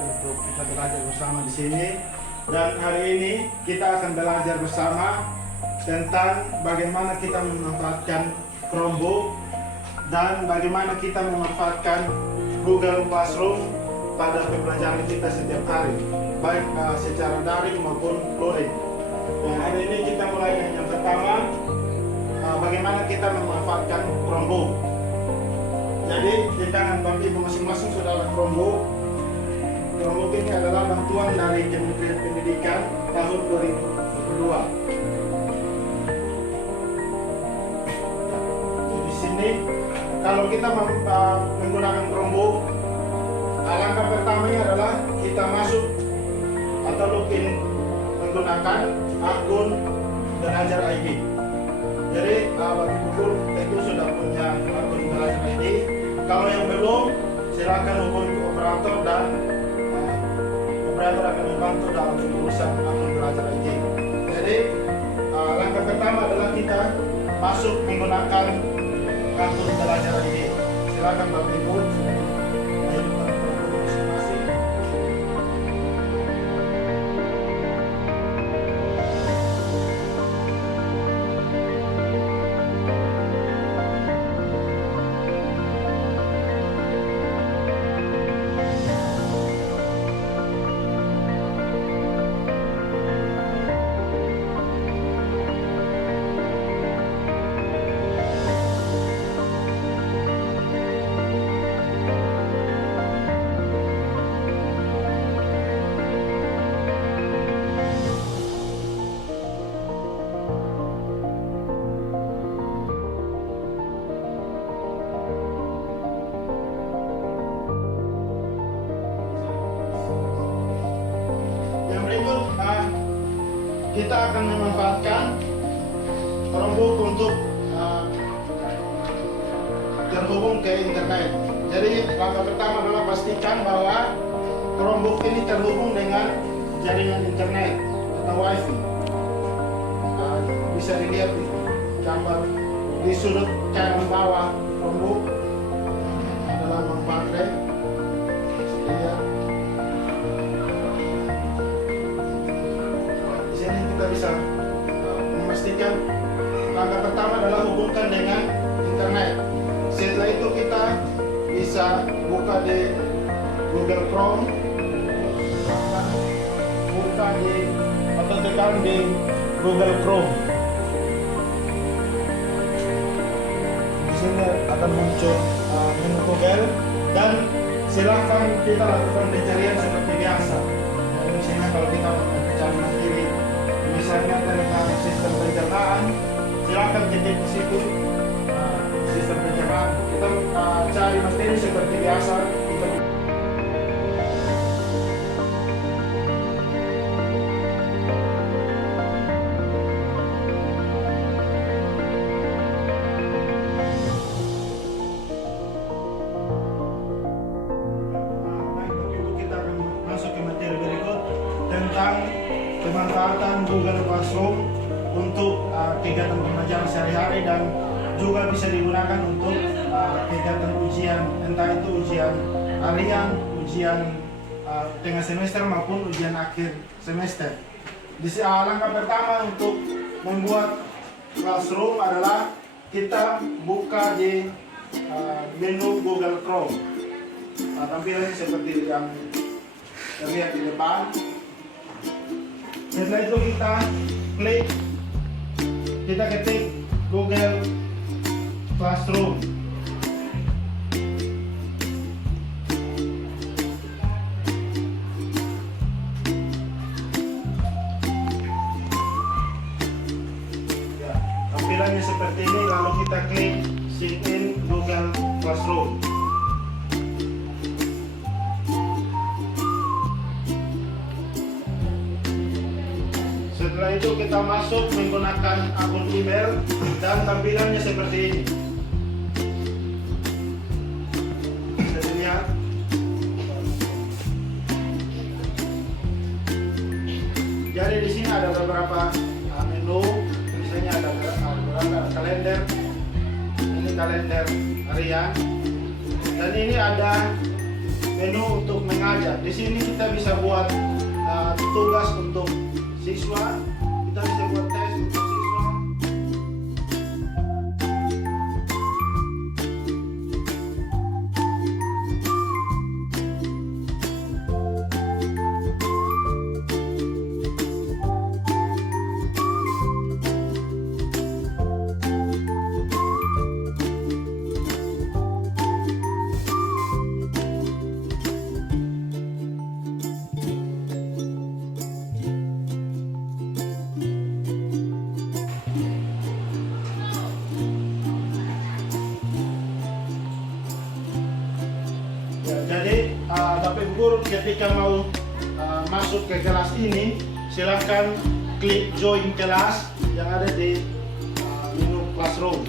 untuk kita belajar bersama di sini. Dan hari ini kita akan belajar bersama tentang bagaimana kita memanfaatkan Chromebook dan bagaimana kita memanfaatkan Google Classroom pada pembelajaran kita setiap hari, baik secara daring maupun luring. Dan hari ini kita mulai dengan yang pertama, bagaimana kita memanfaatkan Chromebook. Jadi di tangan Bapak Ibu masing-masing sudah ada Chromebook. Chromebook ini adalah bantuan dari Kementerian Pendidikan tahun 2022. Di sini kalau kita menggunakan Chromebook, langkah pertamanya adalah kita masuk atau login menggunakan akun Belajar ID. Jadi Bapak Ibu tentu sudah punya akun Belajar ID. Kalau yang belum, silakan hubungi operator dan operator akan membantu dalam urusan akun Belajar ID. Jadi langkah pertama adalah kita masuk menggunakan akun Belajar ID. Silakan Bapak Ibu menghidupkan Chromebook masing-masing. Kita akan memanfaatkan Chromebook untuk terhubung ke internet. Jadi langkah pertama adalah pastikan bahwa Chromebook ini terhubung dengan jaringan internet atau WiFi. Bisa dilihat di gambar di sudut kanan bawah Chromebook ada lambang baterai. Lihat. Kita bisa memastikan langkah pertama adalah hubungkan dengan internet. Setelah itu kita bisa buka di Google Chrome, buka di atau tekan di Google Chrome. Di sini akan muncul menu Google dan silahkan kita lakukan pencarian seperti biasa. Misalnya kalau kita mencari kiri misalnya tentang sistem pencernaan, silakan ketik di situ sistem pencernaan. Kita cari materi seperti biasa. Kita akan masuk ke materi berikut tentang pemanfaatan Google Classroom untuk kegiatan pembelajaran sehari-hari dan juga bisa digunakan untuk kegiatan ujian, entah itu ujian harian, ujian tengah semester maupun ujian akhir semester. Langkah pertama untuk membuat Classroom adalah kita buka di menu Google Chrome. Tampilannya seperti yang terlihat di depan. Setelah itu kita klik, kita ketik Google Classroom. Ya, tampilannya seperti ini, lalu kita klik sign in Google Classroom. Setelah itu kita masuk menggunakan akun email dan tampilannya seperti ini. Bisa dilihat. Jadi di sini ada beberapa menu, misalnya ada kalender, ini kalender harian, dan ini ada menu untuk mengajar. Di sini kita bisa buat tugas untuk siswa, kita bisa buat tes untuk siswa. Jadi Bapak Ibu guru ketika mau masuk ke kelas ini, silakan klik join kelas yang ada di menu classroom.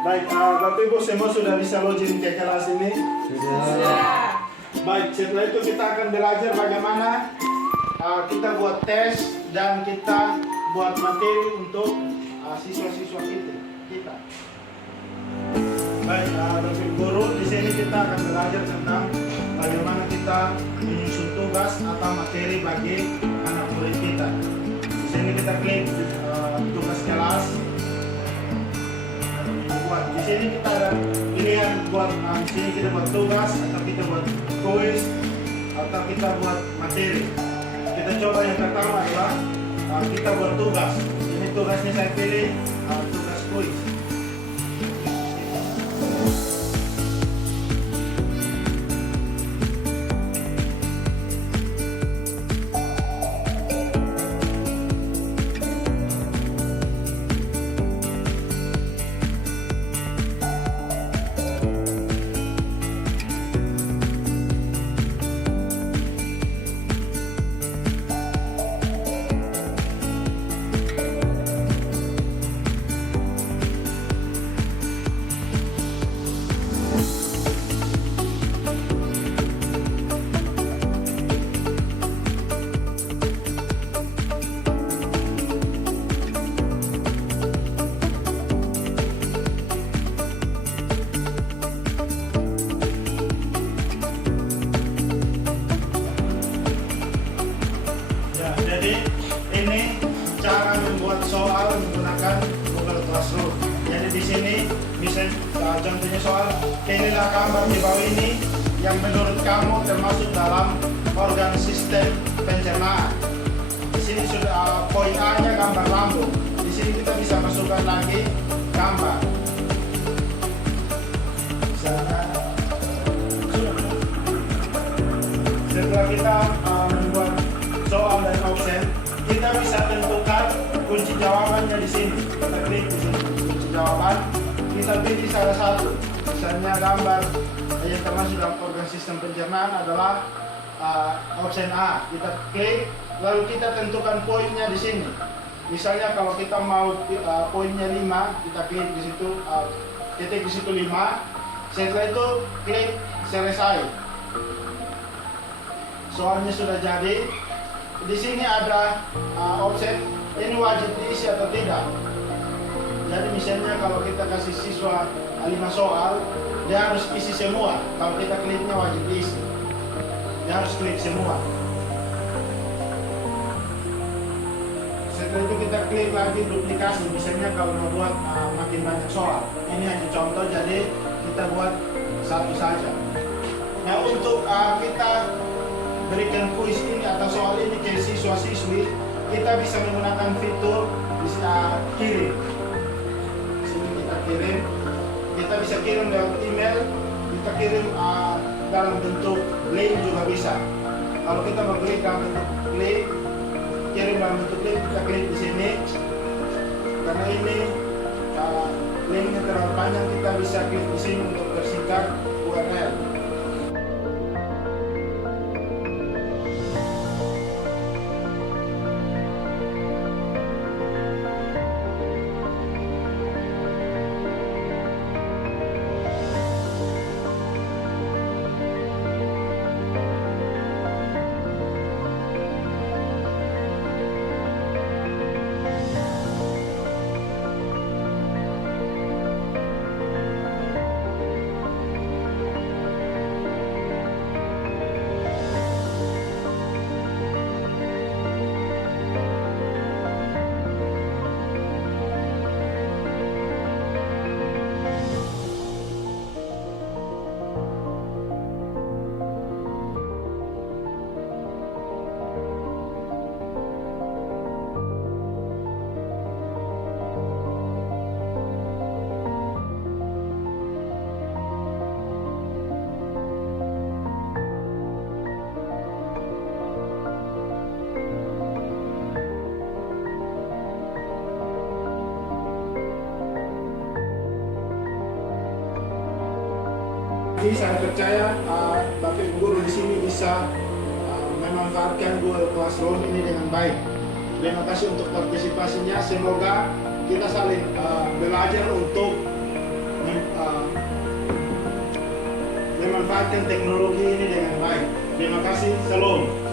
Baik, Bapak Ibu semua sudah bisa login ke kelas ini? Sudah. Baik, setelah itu kita akan belajar bagaimana kita buat tes dan kita buat materi untuk siswa-siswa kita. Baik, Bapak Ibu guru, di sini kita akan belajar tentang bagaimana kita menyusun tugas atau materi bagi anak murid kita. Di sini kita klik tugas kelas. Di sini kita ada pilihan buat di sini kita buat tugas atau kita buat kuis atau kita buat materi. Kita coba yang pertama adalah kita buat tugas. Ini tugasnya saya pilih tugas kuis. Ini cara membuat soal menggunakan Google Classroom. Jadi di sini bisa contohnya soal, pilihlah gambar di bawah ini yang menurut kamu termasuk dalam organ sistem pencernaan. Di sini sudah poin A-nya gambar lambung. Di sini kita bisa masukkan lagi gambar. Misalnya, setelah kita membuat soal dan option, kita bisa tentukan kunci jawabannya di sini. Kita klik di sini kunci jawaban, kita pilih salah satu. Misalnya gambar yang termasuk dalam organ sistem pencernaan adalah option A. Kita klik, lalu kita tentukan poinnya di sini. Misalnya kalau kita mau poinnya 5, kita klik di situ, titik di situ 5. Setelah itu klik selesai. Soalnya sudah jadi. Di sini ada option ini wajib diisi atau tidak. Jadi misalnya kalau kita kasih siswa 5 soal, dia harus isi semua. Kalau kita kliknya wajib diisi, dia harus klik semua. Setelah itu kita klik lagi duplikasi. Misalnya kalau mau buat makin banyak soal, ini hanya contoh, jadi kita buat satu saja. Nah, untuk kita berikan kuis ini atau soal ini ke siswa-siswi, kita bisa menggunakan fitur bisa kirim. Di sini kita kirim, kita bisa kirim lewat email kita kirim dalam bentuk link juga bisa. Kalau kita mau klik dalam bentuk link, kirim dalam bentuk link, kita klik di sini. Karena ini linknya terlalu panjang, kita bisa klik di sini untuk persingkat URL. Jadi saya percaya Bapak Ibu guru di sini bisa memanfaatkan Google Classroom ini dengan baik. Terima kasih untuk partisipasinya. Semoga kita saling belajar untuk memanfaatkan teknologi ini dengan baik. Terima kasih. Shalom.